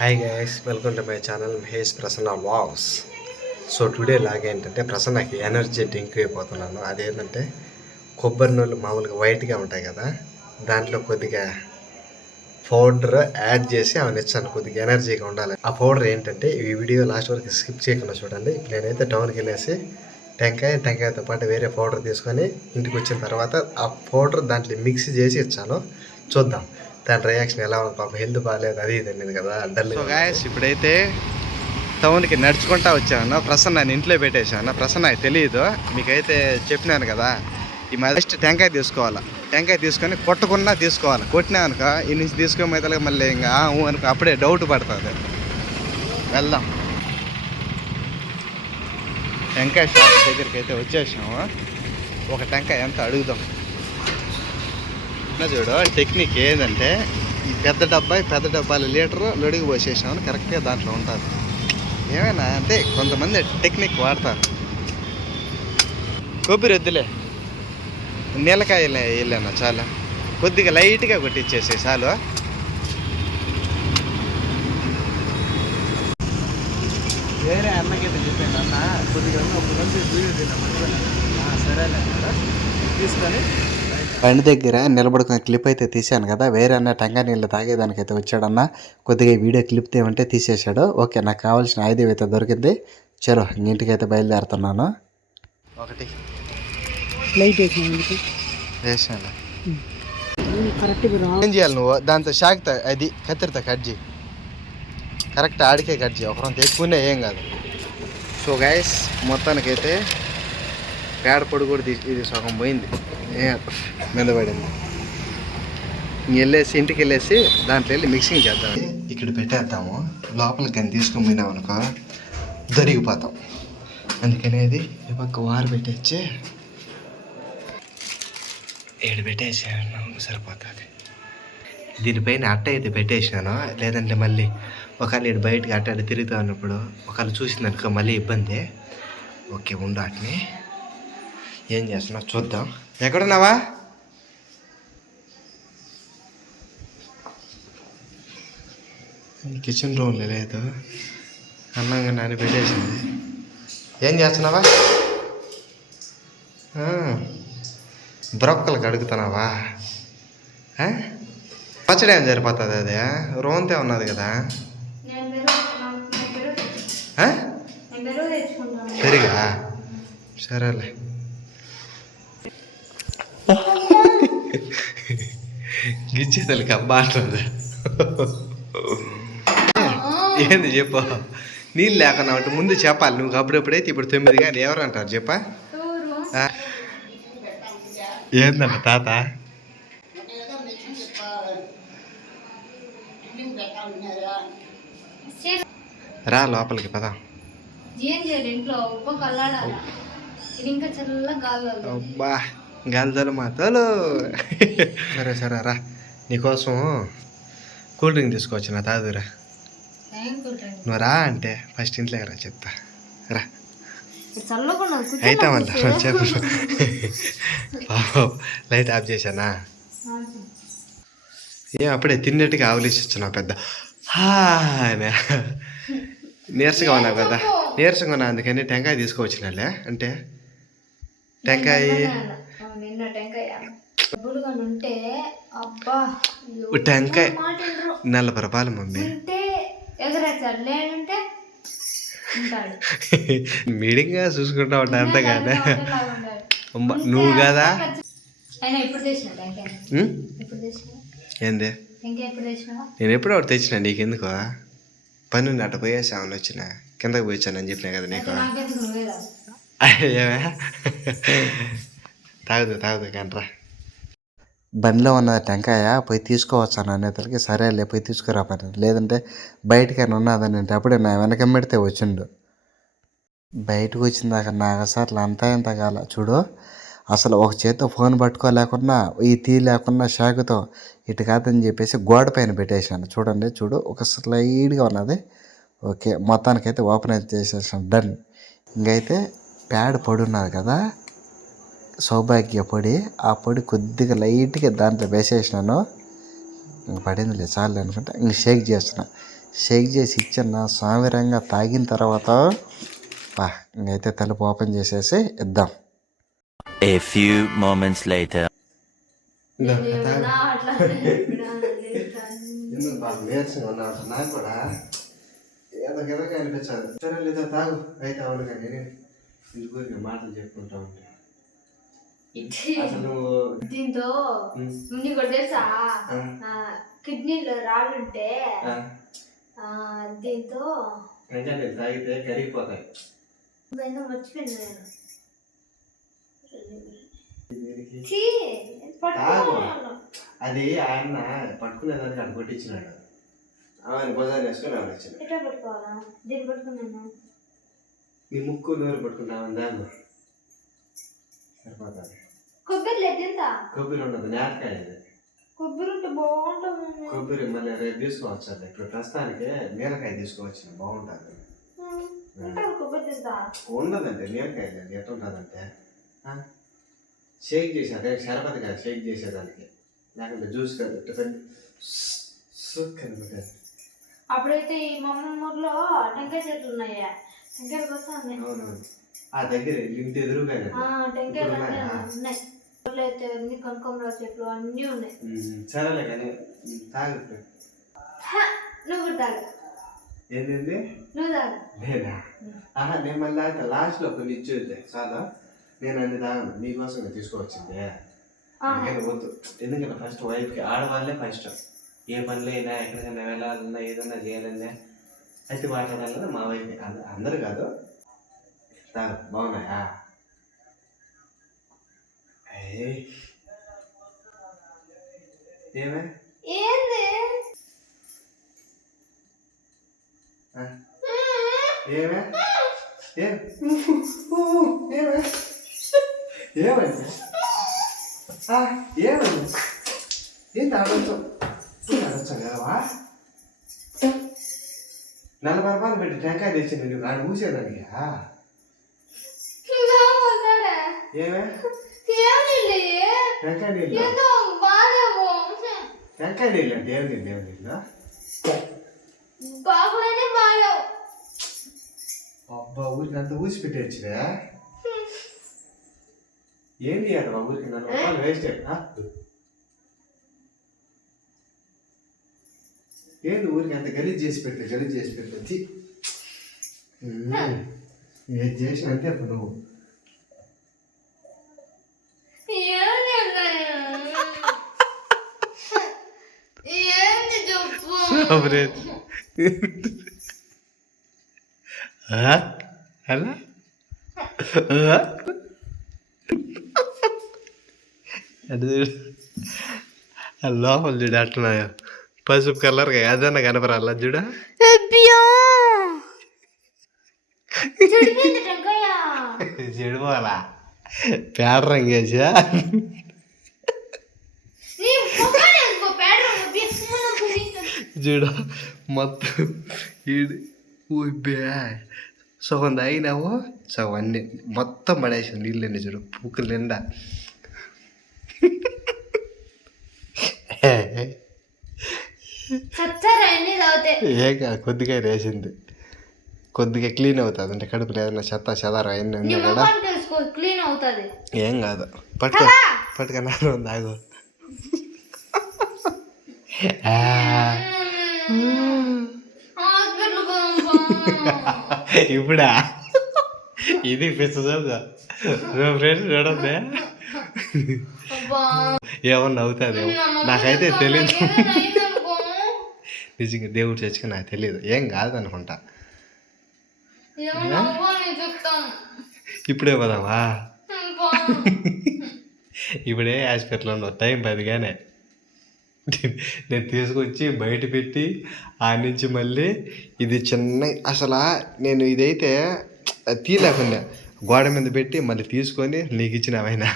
Hi guys, welcome to my channel Mahesh Prasanna vlogs. So today log ఏంటంటే ప్రసన్నకి energy drink అయిపోతున్నాను. అదేంటంటే కొబ్బరి నూనెలు మామూలుగా వైట్గా ఉంటాయి కదా, దాంట్లో కొద్దిగా పౌడర్ యాడ్ చేసి ఆమెను ఇచ్చాను, కొద్దిగా ఎనర్జీగా ఉండాలి. ఆ పౌడర్ ఏంటంటే ఈ వీడియో లాస్ట్ వరకు స్కిప్ చేయకుండా చూడండి. ఇప్పుడు నేనైతే టౌన్కి వెళ్ళేసి టెంకాయతో పాటు వేరే పౌడర్ తీసుకొని ఇంటికి వచ్చిన తర్వాత ఆ పౌడర్ దాంట్లో మిక్స్ చేసి ఇచ్చాను. చూద్దాం దాని రియాక్షన్ ఎలా ఉంది. పాపం హెల్త్ బాగాలేదు, అది ఇది అనేది కదా డల్. సో గాయస్, ఇప్పుడైతే టౌన్కి నడుచుకుంటా వచ్చాను. ప్రసన్న ఇంట్లో పెట్టేశాను. ప్రసన్న తెలియదు, మీకైతే చెప్పినాను కదా. ఈ మధ్య టెంకాయ తీసుకోవాలి. టెంకాయ తీసుకొని కొట్టకుండా తీసుకోవాలి. కొట్టినా అనుక ఈ నుంచి తీసుకొని అయితే మళ్ళీ ఇంకా అనుకో అప్పుడే డౌట్ పడుతుంది. వెళ్దాం. టెంకాయ షాప్ దగ్గరికి అయితే వచ్చేసాము. ఒక టెంకాయ ఎంత అడుగుదాం. చూడు, టెక్నిక్ ఏంటంటే ఈ పెద్ద డబ్బాలు లీటరు లొడిగి పోసేసామని కరెక్ట్గా దాంట్లో ఉంటుంది. ఏమైనా అంటే కొంతమంది టెక్నిక్ వాడతారు. కొబ్బరి వద్దులే, నీలకాయలు వెళ్ళాను చాలా, కొద్దిగా లైట్గా కొట్టించేసే చాలు. వేరే అన్నకైతే చెప్పాను, అన్న కొద్దిగా ఒక మంచి వీడియో తిన్నాను. సరేలే తీసుకొని బండి దగ్గర నిలబడుకునే క్లిప్ అయితే తీశాను కదా. వేరే అన్న టెంకాయ నీళ్ళు తాగేదానికైతే వచ్చాడన్న. కొద్దిగా వీడియో క్లిప్ ఏమంటే తీసేశాడు. ఓకే, నాకు కావాల్సిన ఆయుధం అయితే దొరికింది. చలో ఇంటికి అయితే బయలుదేరుతున్నాను. ఒకటి లైట్ వేసాను. ఏం చేయాలి నువ్వు? దాంతో షాక్తో అది కత్తిరితో కట్ చేయి. కరెక్ట్ ఆడికే కట్ చేయి, ఒకరంత ఎక్కువనే ఏం కాదు. సో గైస్, మొత్తానికైతే పేడ పొడి కూడా ఇది సగం పోయింది, మీద పడింది. వెళ్ళేసి ఇంటికి వెళ్ళేసి దాంట్లో వెళ్ళి మిక్సింగ్ చేద్దాం. ఇక్కడ పెట్టేద్దాము. లోపలికి కానీ తీసుకుని పోయినాం అనుకో దొరికిపోతాం. అందుకనేది ఈ పక్క వారు పెట్టేసి ఏడు పెట్టేసాను, సరిపోతుంది. దీనిపైన అట్ట అయితే పెట్టేసాను. లేదంటే మళ్ళీ ఒకవేళ ఇటు బయటకి అట్ట తిరుగుతా ఉన్నప్పుడు ఒకవేళ చూసిందనుకో మళ్ళీ ఇబ్బంది. ఓకే, ఉండు. వాటిని ఏం చేస్తున్నా చూద్దాం. ఎక్కడున్నావా? కిచెన్ రూమ్లో లేదు, అన్నంగా నాని పెట్టేసింది. ఏం చేస్తున్నావా? బ్రొక్కలు కడుగుతున్నావా? పచ్చడి ఏం సరిపోతుంది? అదే రోంతే ఉన్నది కదా. పెరిగా? సరేలే. గిచ్చేతలకి అబ్బా అంటుంది. ఏంది చెప్పు? నీళ్ళు లేకుండా అంటే ముందు చెప్పాలి. నువ్వు అప్పుడెప్పుడైతే ఇప్పుడు 9 కానీ ఎవరు అంటారు చెప్పా? ఏందన్న తాత? రా లోపలికి పదా. అబ్బా గాలిదలు మాతలు. సరే సరే రా, నీకోసం కూల్ డ్రింక్ తీసుకోవచ్చు. నా తాదురా, నువ్వు రా అంటే ఫస్ట్ ఇంట్లోకి రా చెప్తా. రా అయితే మళ్ళా చెప్పు. లైట్ ఆఫ్ చేశానా? అప్పుడే తిన్నట్టుగా ఆవలిస్తున్నా పెద్ద. నీరసంగా ఉన్నావు కదా, నీరసంగా ఉన్నా, అందుకని టెంకాయ తీసుకోవచ్చినాలే. అంటే టెంకాయ ₹40 మమ్మీ. మీడియంగా చూసుకుంటా ఉంటా అంత కాదా? నువ్వు కదా ఏంది? నేను ఎప్పుడో ఒకటి తెచ్చినా. నీకెందుకు పని అట్ట పోయేసి ఆమెను వచ్చిన కిందకి పోయించానని చెప్పినా కదా నీకు. ఏమే తాగుదు కంట్రా. బండిలో ఉన్న టెంకాయ పోయి తీసుకోవచ్చాను అనేతలకి సరేలే పోయి తీసుకురా పని, లేదంటే బయటకైనా ఉన్నదని అంటే అప్పుడే నా వెనకమ్మెడితే వచ్చిండు. బయటకు వచ్చిందాక నాకు అసలు అంతా ఎంత కాల చూడు. అసలు ఒక చేతితో ఫోన్ పట్టుకోలేకున్నా, ఈ తీ లేకున్నా షాకుతో ఇటు కాదని చెప్పేసి గోడ పైన పెట్టేసాను. చూడండి, చూడు ఒక స్లైడ్గా ఉన్నది. ఓకే, మొత్తానికైతే ఓపెన్ అయితే చేసేసాను. డన్. ఇంకైతే ప్యాడ్ పొడి ఉన్నది కదా, సౌభాగ్య పొడి. ఆ పొడి కొద్దిగా లైట్గా దాంట్లో వేసేసినాను. ఇంక పడింది లేదు చాలు అనుకుంటా. ఇంక షేక్ చేస్తున్నా. షేక్ చేసి ఇచ్చన్న సామిరంగా తాగిన తర్వాత ఇంకైతే తలుపు ఓపెన్ చేసేసి ఇద్దాం. A few moments later. నీరసంగా ఉన్నాడు నాకు కూడా ఏదో కిందగా అనిపించాలి. సరే లేదా తాగు అయితే అవును కానీ ఇంటికి మాటలు చెప్పుకుంటా ఉంటే అసలు దీంతో నీకు తెలుసా కిడ్నీలో రాళ్ళుంటే దీంతో తాగితే కరిగిపోతాయి. మర్చిపోయాను అది ఆయన పట్టుకునేదానికి అక్కడ కొట్టించినాడు. ఆయన భుజాన్ని వేసుకొని ఆవిడ వచ్చింది. ఎట్లా పట్టుకోవాలా? దీన్ని పట్టుకున్నాను. నీ ముక్కు నోరు పట్టుకున్నావు దాన్ని సరిపోతుంది. కొబ్బరి లేదు ఎంత? కొబ్బరి ఉండదు, నేతకాయ ఇది. కొబ్బరి ఉంటే బాగుంటుంది. కొబ్బరి మళ్ళీ రేపు తీసుకోవచ్చు. అది ఇప్పుడు ప్రస్తుతానికి నీలకాయ తీసుకోవచ్చు, బాగుంటుంది. కొబ్బరి తింటా ఉండదండి నీలకాయ ఎట్లా ఉంటుందంటే షేక్ చేసి అదే షరబత్ కాదు షేక్ చేసేదానికి, లేకుంటే జ్యూస్ కాదు టిఫిన్ కనిపెట్టారు. అప్పుడైతే ఈ మమ్మల్ని ఊర్లో టెంకాయ చెట్లు ఉన్నాయా? టెంకాయలు కోసం అవునవును ఆ దగ్గర ఇంటి ఎదురుగానే టెంకాయలు ఉన్నాయి. అయితే అన్ని కనకాంబరాల చెట్లు అన్నీ ఉన్నాయి. సరేలే కానీ తాగు. నువ్వు కూడా తాగు. ఏంటండి నువ్వు తాగు. లేదా నేను మళ్ళీ లాస్ట్లో కొన్ని ఇచ్చేది చాలా. నేను అన్ని తాగను, నీకోసం తీసుకోవచ్చింది. అందుకని వద్దు. ఎందుకంటే ఫస్ట్ వైఫ్కి ఆడవాళ్ళే ఫస్ట్. ఏ పనులు అయినా ఎక్కడికైనా వెళ్ళాలన్నా ఏదన్నా చేయాలన్నా అయితే మాట్లాడాలన్నా మా వైఫ్. అందరూ కాదు, తాగు. బాగున్నాయా? ఏమే ఏంది ఏమే ఏమే ఏమైంది? ఏమైంది? ఏంటి ఆడొచ్చు ఆడొచ్చా కదవా? 40 రూపాయలు పెట్టి టెంకాయ తెచ్చింది నువ్వు ఆడ మూసేదానికి. ఏమే టెంకాయ నీళ్ళు? టెంకాయ నీళ్ళు అంటే ఏం నీళ్ళు? ఏం నీళ్ళు? అబ్బా ఊరికి అంత ఊసి పెట్టేచ్చినా? ఏంటి అదమ్మా ఊరికి 40 రూపాయలు వేస్ట్. ఏంటి ఊరికి అంత గలీజ్ చేసి పెట్టేది? ఏది చేసిన అంతే అప్పుడు నువ్వు. అలా లోపల చూడు అట్లా పసుపు కలర్గా ఏదన్నా కనపరాలా చూడ. చెడిపోవాలా పేడ రంగేసా? చూడ మొత్తం సగం తాగినావు, సగం అన్ని మొత్తం పడేసాను నీళ్ళని. చూడు పూకులు నిండా. ఏం కాదు, కొద్దిగా వేసింది, కొద్దిగా క్లీన్ అవుతుంది. అంటే కడుపులో ఏదైనా చెత్త చెదారం అయింది కూడా క్లీన్ అవుతుంది. ఏం కాదు. పట్టుకున్నాను తాగు. ఇప్పుడా ఇది పిచ్చగా ఫ్రెండ్స్ చూడండి ఏమన్నా అవుతుంది. నాకైతే తెలియదు, నిజంగా దేవుడు చచ్చిగా నాకు తెలియదు. ఏం కాదనుకుంటా. ఇప్పుడే పోదామా? ఇప్పుడే హాస్పిటల్లో ఉన్నావు, టైం 10 గానే. నేను తీసుకొచ్చి బయట పెట్టి ఆ నుంచి మళ్ళీ ఇది చిన్న అసలు నేను ఇదైతే తీయలేకుండా గోడ మీద పెట్టి మళ్ళీ తీసుకొని నీకు ఇచ్చినవైనా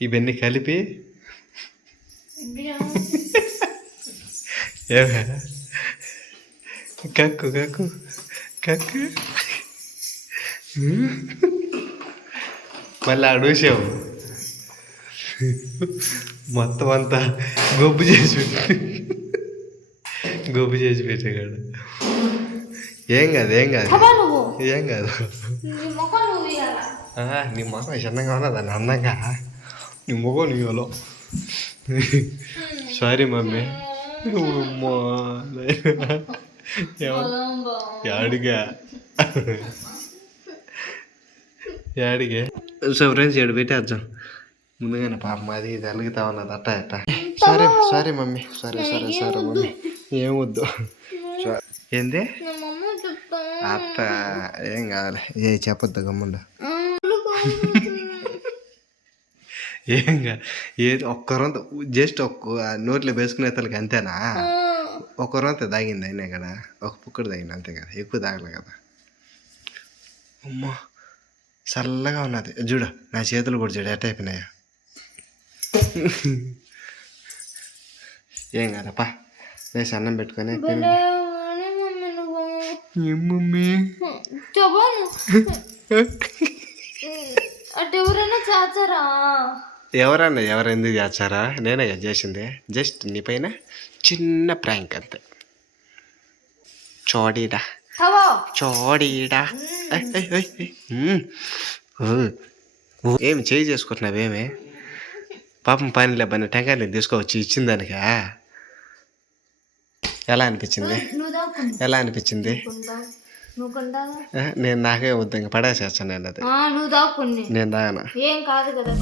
ఇవన్నీ కలిపి ఏమే కక్కు కక్కు కక్కు మళ్ళీ అడుసావు మొత్తం అంతా గొబ్బు చేసి గొప్ప చేసి పెట్టాడు. ఏం కాదు అబ్బా నువ్వు ఏం కాదు. నీ ముఖం నువ్వు ఇయ్యాల. నీ మొఖం చిన్నగా ఉన్నదాన్ని అందంగా నీ మొఖం నీలో. Sorry mummy. యాడిగా యాడిగే. సో ఫ్రెండ్స్ ఏడు పెట్టేద్దాం ముందుగానే. పాపం అది ఇది అలుగుతా ఉన్నది అట్ట అట్ట. Sorry mummy. Sorry mummy. ఏమొద్దు. ఏంది అట్ట ఏం కావాలి. చెప్పొద్దు గమ్ముండు. ఏం కాదు. ఏది ఒక్కరంత జస్ట్ నోట్లో వేసుకునే తలకి అంతేనా? ఒక్కరంత తాగింది అయినా కదా, ఒక పుక్కడు తాగింది అంతే కదా, ఎక్కువ తాగలే కదా. అమ్మా చల్లగా ఉన్నది చూడు. నా చేతులు కూడా చూడు ఎట్ట అయిపోయినాయా. ఏం కాదప్పా. లేచి అన్నం పెట్టుకొని మమ్మీ అటు ఎవరైనా చేస్తారా? ఎవరు ఎందుకు చేస్తారా? నేనే చేసింది. జస్ట్ నీ పైన చిన్న ప్రాంక్ అంతే. చోడీడా ఏమి చేయి చేసుకుంటున్నావేమి? పాపం పనిలే పని టెంకాయలు తీసుకోవచ్చు ఇచ్చింది దానికా. ఎలా అనిపించింది? నేను నాకే వద్దు, ఇంకా పడేసేస్తాను నేను. అది నువ్వు దాక్కుని నేను తాగను. ఏం కాదు కదా.